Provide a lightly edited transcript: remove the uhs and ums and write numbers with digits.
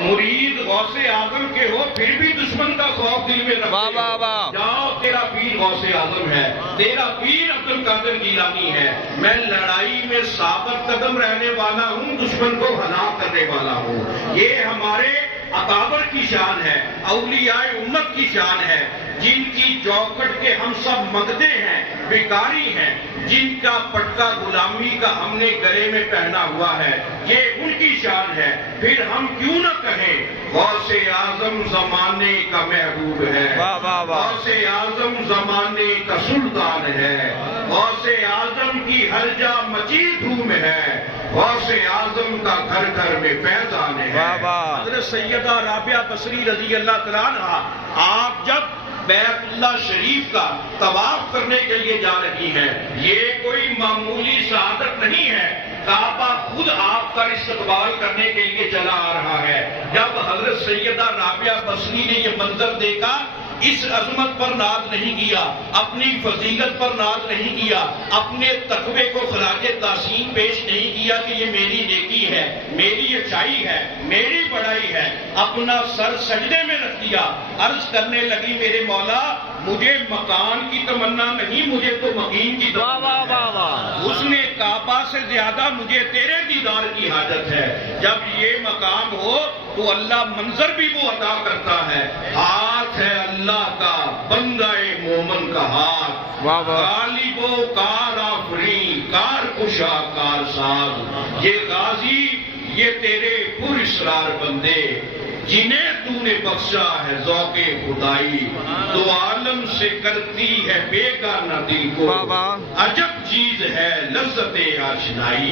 مرید غوث اعظم کے ہو پھر بھی دشمن کا خوف دل میں رکھتے ہو. جاؤ تیرا پیر غوث اعظم ہے، تیرا پیر عبد القادر گیلانی ہے. میں لڑائی میں ثابت قدم رہنے والا ہوں، دشمن کو ہلاک کرنے والا ہوں. یہ ہمارے اکابر کی شان ہے، اولیاء امت کی شان ہے، جن کی چوکھٹ کے ہم سب مگدے ہیں، بیکاری ہیں، جن کا پٹکا غلامی کا ہم نے گلے میں پہنا ہوا ہے، یہ ان کی شان ہے. پھر ہم کیوں نہ کہیں غوث اعظم زمانے کا محبوب ہے، غوث اعظم زمانے کا سلطان ہے، غوث اعظم کی ہر جا مچی دھوم ہے، غوث اعظم کا گھر گھر میں فیضان ہے. حضرت سیدہ رابعہ بصری رضی اللہ تعالیٰ عنہا آپ جب بیت اللہ شریف کا طواف کرنے کے لیے جا رہی ہیں، یہ کوئی معمولی سعادت نہیں ہے. کعبہ خود آپ کا استقبال کرنے کے لیے چلا آ رہا ہے. جب حضرت سیدہ رابعہ بصری نے یہ منظر دیکھا، اس عظمت پر ناز نہیں کیا، اپنی فضیلت پر ناز نہیں کیا، اپنے تقوی کو خراج تحسین پیش نہیں کیا کہ یہ میری نیکی ہے، میری اچھائی ہے، میری بڑائی ہے. اپنا سر سجدے میں رکھ دیا، عرض کرنے لگی میرے مولا مجھے مکان کی تمنا نہیں، مجھے تو مکین کی تمنا ہے. اس نے کعبہ سے زیادہ مجھے تیرے دیدار کی حاجت ہے. جب یہ مقام ہو تو اللہ منظر بھی وہ عطا کرتا ہے. ہاتھ ہے اللہ کا، بندہ مومن کا ہاتھ، غالب و کار آفرین، کار کشا کار ساز. یہ غازی، یہ تیرے پر اسرار بندے جنہیں تو نے بخشا ہے ذوق خدائی. تو عالم سے کرتی ہے بیگانہ دل کو، عجب چیز ہے لذت آشنائی.